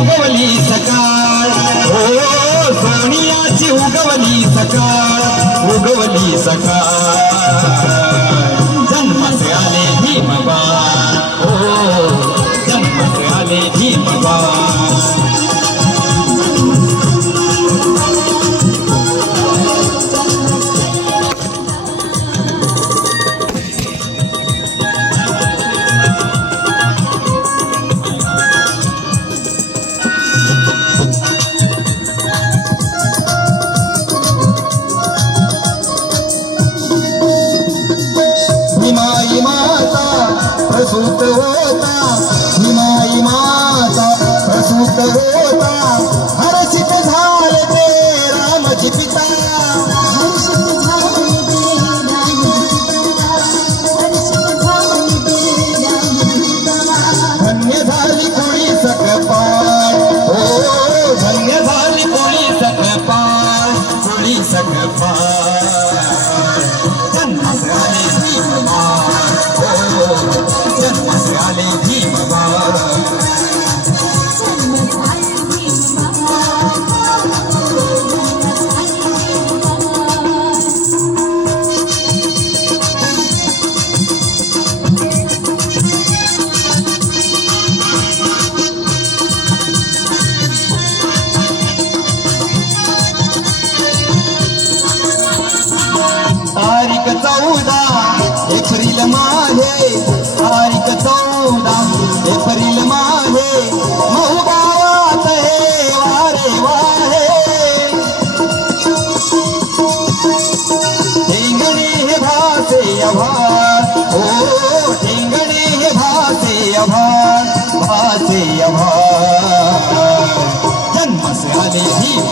उगवली सकाळ, हो सोनियाची उगवली सकाळ, उगवली सकाळ. जन्माचे आले भीमबाळ, हो जन्माचे आले भीमबाळ. निमाई माता प्रसूत होता, निमाई माता प्रसूत होता, हर्षित झाले ते रामजी पिता, हर्षित झाले ते रामजी पिता, हर्षित झाले ते रामजी पिता. धन्य झाली कोळी सकपाळ, हो धन्य झाली कोळी सकपाळ, कोळी सकपाळ. जन्माचे आले भीमबाळ, हो जन्माचे आले भीमबाळ. जन्म झाले भीमबाळ, जन्म झाले भीमबाळ. तारीख 14 एप्रिल माहे, तारीख 14 एप्रिल माहे, महुगावात हे वारे वाहे. ठेंगणे हे भासे आभाळ, हो ठेंगणे हे भासे आभाळ, भासे आभाळ. जन्माचे आले भीम